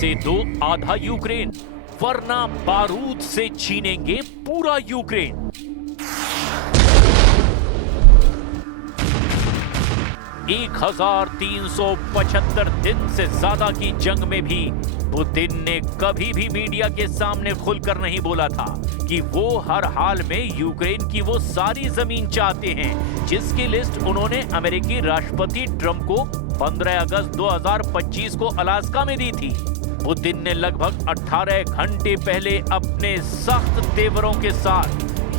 से दो आधा यूक्रेन, वरना बारूद से छीनेंगे पूरा यूक्रेन। एक 1375 दिन से ज्यादा की जंग में भी पुतिन ने कभी भी मीडिया के सामने खुलकर नहीं बोला था कि वो हर हाल में यूक्रेन की वो सारी जमीन चाहते हैं जिसकी लिस्ट उन्होंने अमेरिकी राष्ट्रपति ट्रंप को 15 अगस्त 2025 को अलास्का में दी थी। पुतिन ने लगभग 18 घंटे पहले अपने सख्त तेवरों के साथ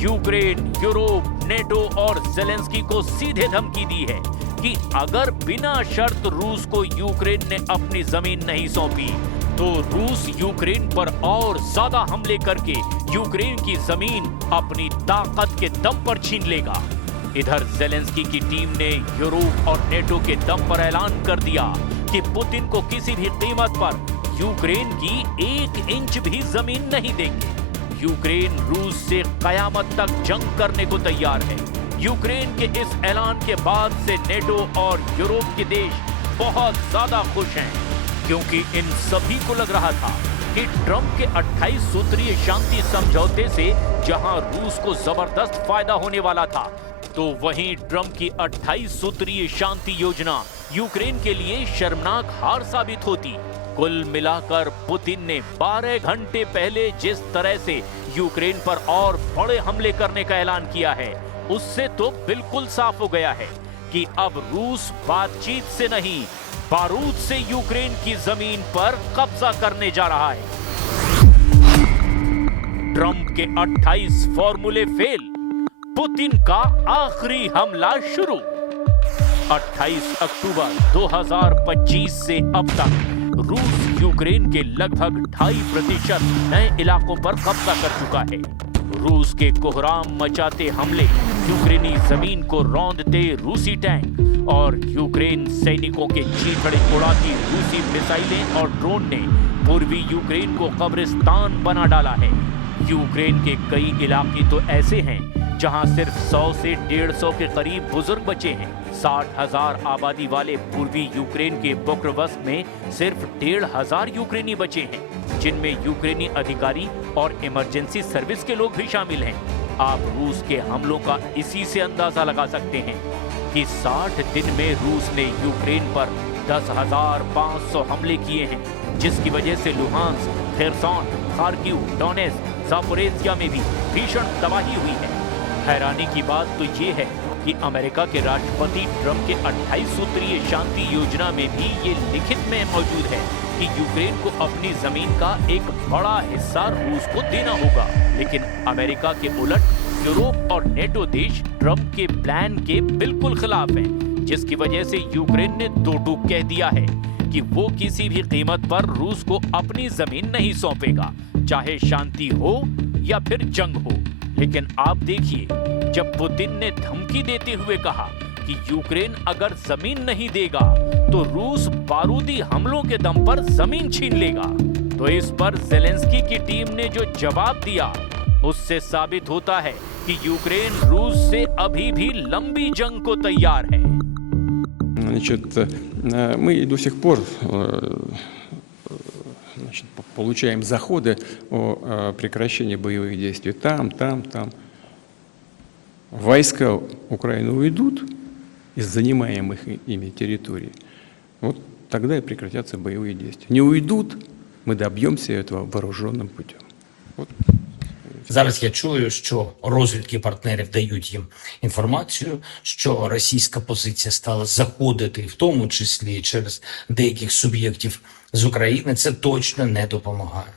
यूक्रेन, यूरोप, नेटो और जेलेंस्की को सीधे धमकी दी है कि अगर बिना शर्त रूस को यूक्रेन ने अपनी जमीन नहीं सौंपी तो रूस यूक्रेन पर और ज्यादा हमले करके यूक्रेन की जमीन अपनी ताकत के दम पर छीन लेगा। इधर जेलेंस्की की टीम ने यूरोप और नेटो के दम पर ऐलान कर दिया कि पुतिन को किसी भी कीमत पर यूक्रेन की 1 इंच भी जमीन नहीं देंगे। यूक्रेन रूस से कयामत तक जंग करने को तैयार है। यूक्रेन के इस ऐलान के बाद से नेटो और यूरोप के देश बहुत ज्यादा खुश हैं, क्योंकि इन सभी को लग रहा था कि ट्रंप के 28 सूत्रीय शांति समझौते से जहां रूस को जबरदस्त फायदा होने वाला था, तो वहीं ट्रंप की 28 सूत्रीय शांति योजना यूक्रेन के लिए शर्मनाक हार साबित होती। कुल मिलाकर पुतिन ने 12 घंटे पहले जिस तरह से यूक्रेन पर और बड़े हमले करने का ऐलान किया है, उससे तो बिल्कुल साफ हो गया है कि अब रूस बातचीत से नहीं, बारूद से यूक्रेन की जमीन पर कब्जा करने जा रहा है। ट्रंप के 28 फॉर्मूले फेल, पुतिन का आखिरी हमला शुरू। 28 अक्टूबर 2025 से अब तक रूस यूक्रेन के लगभग 2.5% नए इलाकों पर कब्जा कर चुका है। रूस के कोहराम मचाते हमले, यूक्रेनी जमीन को रौंदते रूसी टैंक और यूक्रेन सैनिकों के चीथड़े उड़ाती रूसी मिसाइलें और ड्रोन ने पूर्वी यूक्रेन को कब्रिस्तान बना डाला है। यूक्रेन के कई इलाके तो ऐसे हैं जहां सिर्फ 100 से 150 के करीब बुजुर्ग बचे हैं। 60,000 आबादी वाले पूर्वी यूक्रेन के पोक्रोवस्क में सिर्फ 1,500 यूक्रेनी बचे हैं, जिनमें यूक्रेनी अधिकारी और इमरजेंसी सर्विस के लोग भी शामिल हैं। आप रूस के हमलों का इसी से अंदाजा लगा सकते हैं कि 60 दिन में रूस ने यूक्रेन पर 10,500 हमले किए हैं, जिसकी वजह से लुहांस्क, खेरसॉन, खार्किव, डोनेत्स्क, जापोरिज्जिया में भी भीषण तबाही हुई है। हैरानी की बात तो ये है कि अमेरिका के राष्ट्रपति ट्रंप के 28 सूत्रीय शांति योजना में भी ये लिखित में मौजूद है कि यूक्रेन को अपनी जमीन का एक बड़ा हिस्सा रूस को देना होगा। लेकिन अमेरिका के उलट यूरोप और नेटो देश ट्रंप के प्लान के बिल्कुल खिलाफ हैं, जिसकी वजह से यूक्रेन ने दो टूक कह दिया है कि वो किसी भी कीमत पर रूस को अपनी जमीन नहीं सौंपेगा, चाहे शांति हो या फिर जंग हो। लेकिन आप देखिए, जब पुतिन ने धमकी देते हुए कहा कि यूक्रेन अगर जमीन नहीं देगा तो रूस बारूदी हमलों के दम पर जमीन छीन लेगा, तो इस पर जेलेंस्की की टीम ने जो जवाब दिया, उससे साबित होता है कि यूक्रेन रूस से अभी भी लंबी जंग को तैयार है। Значит, мы до сих пор получаем заходы о прекращении боевых действий там. Войска Украины уйдут из занимаемых ими территорий, вот тогда и прекратятся боевые действия. Не уйдут, мы добьемся этого вооруженным путем. Вот. Зараз я чую, що розвідки партнерів дають їм інформацію, що російська позиція стала заходити, в тому числі через деяких суб'єктів з України. Це точно не допомагає.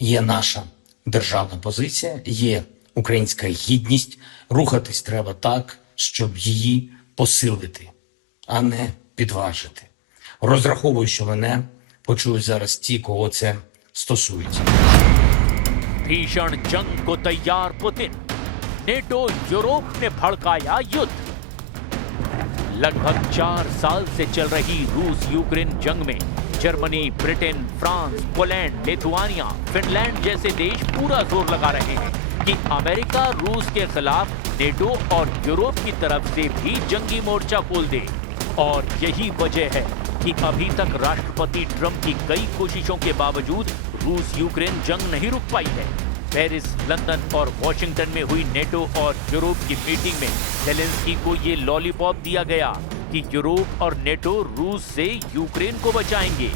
Є наша державна позиція, є українська гідність. Рухатись треба так, щоб її посилити, а не підважити. Розраховую, що мене почують зараз ті, кого це стосується. भीषण जंग को तैयार पुतिन, नेटो यूरोप ने भड़काया युद्ध। लगभग 4 साल से चल रही रूस यूक्रेन जंग में Germany, Britain, France, Poland, Lithuania, Finland जैसे देश पूरा जोर लगा रहे हैं कि अमेरिका रूस के खिलाफ नेटो और यूरोप की तरफ से भी जंगी मोर्चा खोल दे। और यही वजह है कि अभी तक राष्ट्रपति ट्रंप की कई कोशिशों के बावजूद रूस यूक्रेन जंग नहीं रुक पाई है। पेरिस, लंदन और वॉशिंगटन में हुई नेटो और यूरोप की मीटिंग में ज़ेलेंस्की को ये लॉलीपॉप दिया गया कि यूरोप और नेटो रूस से यूक्रेन को बचाएंगे।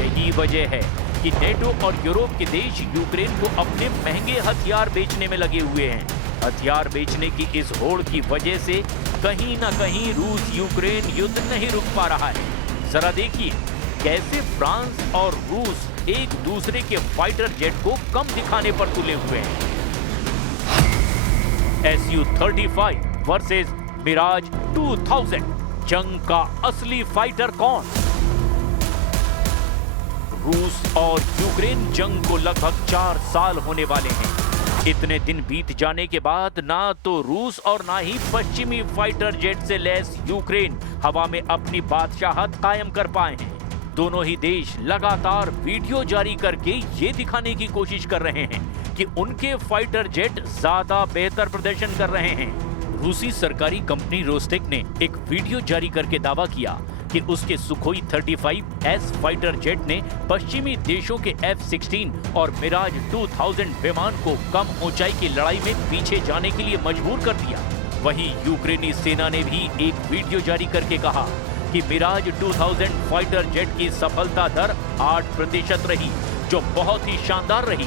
यही वजह है कि नेटो और यूरोप के देश यूक्रेन को अपने महंगे हथियार बेचने में लगे हुए हैं। हथियार बेचने की इस होड़ की वजह से कहीं ना कहीं रूस यूक्रेन युद्ध नहीं रुक पा रहा है। जरा देखिए कैसे फ्रांस और रूस एक दूसरे के फाइटर जेट को कम दिखाने पर तुले हुए हैं। Su-35 वर्सेस मिराज 2000, जंग का असली फाइटर कौन? रूस और यूक्रेन जंग को लगभग 4 साल होने वाले हैं। इतने दिन बीत जाने के बाद ना तो रूस और ना ही पश्चिमी फाइटर जेट से लैस यूक्रेन हवा में अपनी बादशाहत कायम कर पाए हैं। दोनों ही देश लगातार वीडियो जारी करके ये दिखाने की कोशिश कर रहे हैं कि उनके फाइटर जेट ज्यादा बेहतर प्रदर्शन कर रहे हैं। रूसी सरकारी कंपनी रोस्टेक ने एक वीडियो जारी करके दावा किया कि उसके सुखोई 35S फाइटर जेट ने पश्चिमी देशों के F-16 और मिराज 2000 विमान को कम ऊंचाई की लड़ाई में पीछे जाने के लिए मजबूर कर दिया। वहीं यूक्रेनी सेना ने भी एक वीडियो जारी करके कहा कि मिराज 2000 फाइटर जेट की सफलता दर 8% रही, जो बहुत ही शानदार रही।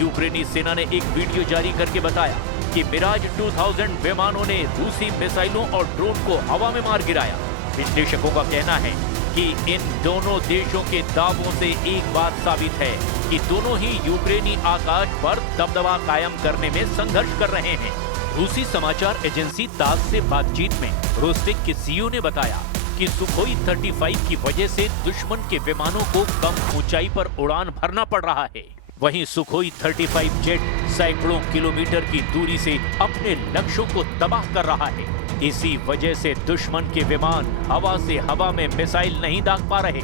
यूक्रेनी सेना ने एक वीडियो जारी करके बताया कि मिराज 2000 विमानों ने रूसी मिसाइलों और ड्रोन को हवा में मार गिराया। विश्लेषकों का कहना है कि इन दोनों देशों के दावों से एक बात साबित है कि दोनों ही यूक्रेनी आकाश पर दबदबा कायम करने में संघर्ष कर रहे हैं। रूसी समाचार एजेंसी तास से बातचीत में रोस्टेक के सीईओ ने बताया कि सुखोई 35 की वजह से दुश्मन के विमानों को कम ऊंचाई पर उड़ान भरना पड़ रहा है। वहीं सुखोई 35 जेट सैकड़ों किलोमीटर की दूरी से अपने लक्ष्यों को तबाह कर रहा है। इसी वजह से दुश्मन के विमान हवा से हवा में मिसाइल नहीं दाग पा रहे।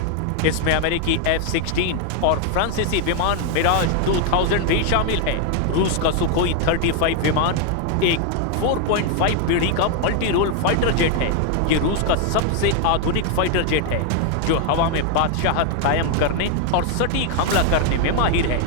इसमें अमेरिकी F-16 और फ्रांसीसी विमान मिराज 2000 भी शामिल है। रूस का सुखोई 35 विमान एक 4.5 पीढ़ी का मल्टी रोल फाइटर जेट है। ये रूस का सबसे आधुनिक फाइटर जेट है जो हवा में बादशाहत कायम करने और सटीक हमला करने में माहिर है।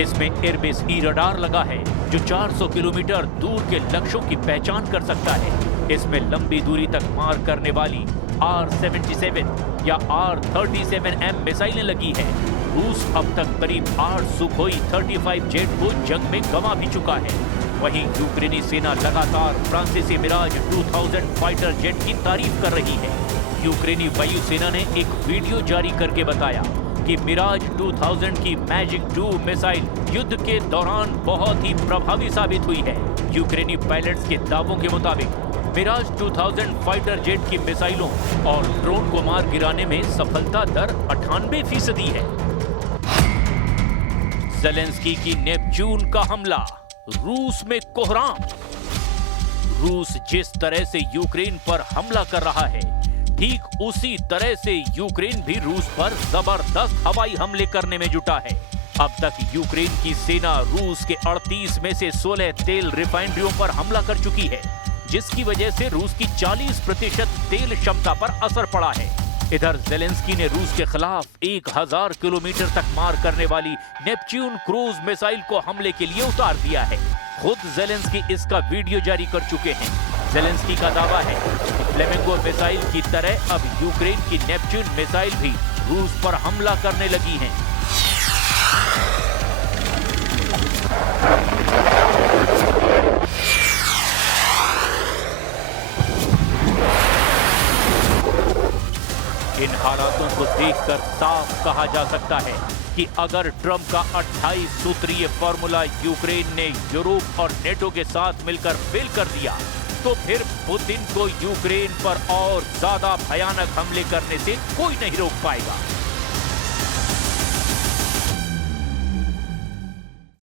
इसमें एयरबेस ई रडार लगा है जो 400 किलोमीटर दूर के लक्ष्यों की पहचान कर सकता है। इसमें लंबी दूरी तक मार करने वाली R-77 या R-37M मिसाइलें लगी है। रूस अब तक करीब 8 सुखोई 35 जेट को जंग में गंवा भी चुका है। वहीं यूक्रेनी सेना लगातार फ्रांसीसी मिराज 2000 फाइटर जेट की तारीफ कर रही है। यूक्रेनी वायुसेना ने एक वीडियो जारी करके बताया कि मिराज 2000 की मैजिक 2 मिसाइल युद्ध के दौरान बहुत ही प्रभावी साबित हुई है। यूक्रेनी पायलट्स के दावों के मुताबिक मिराज 2000 फाइटर जेट की मिसाइलों और ड्रोन को मार गिराने में सफलता दर 98% है। ज़ेलेंस्की की नेपच्यून का हमला, रूस में कोहराम। रूस जिस तरह से यूक्रेन पर हमला कर रहा है, ठीक उसी तरह से यूक्रेन भी रूस पर जबरदस्त हवाई हमले करने में जुटा है। अब तक यूक्रेन की सेना रूस के 38 में से 16 तेल रिफाइनरियों पर हमला कर चुकी है, जिसकी वजह से रूस की 40% तेल क्षमता पर असर पड़ा है। इधर ज़ेलेंस्की ने रूस के खिलाफ 1000 किलोमीटर तक मार करने वाली नेपच्यून क्रूज मिसाइल को हमले के लिए उतार दिया है। खुद ज़ेलेंस्की इसका वीडियो जारी कर चुके हैं। ज़ेलेंस्की का दावा है कि फ्लेमिंगो मिसाइल की तरह अब यूक्रेन की नेपच्यून मिसाइल भी रूस पर हमला करने लगी हैं। इन हालातों को देखकर साफ कहा जा सकता है कि अगर ट्रंप का 28 सूत्रीय फॉर्मूला यूक्रेन ने यूरोप और नेटो के साथ मिलकर फेल कर दिया, तो फिर पुतिन को यूक्रेन पर और ज्यादा भयानक हमले करने से कोई नहीं रोक पाएगा।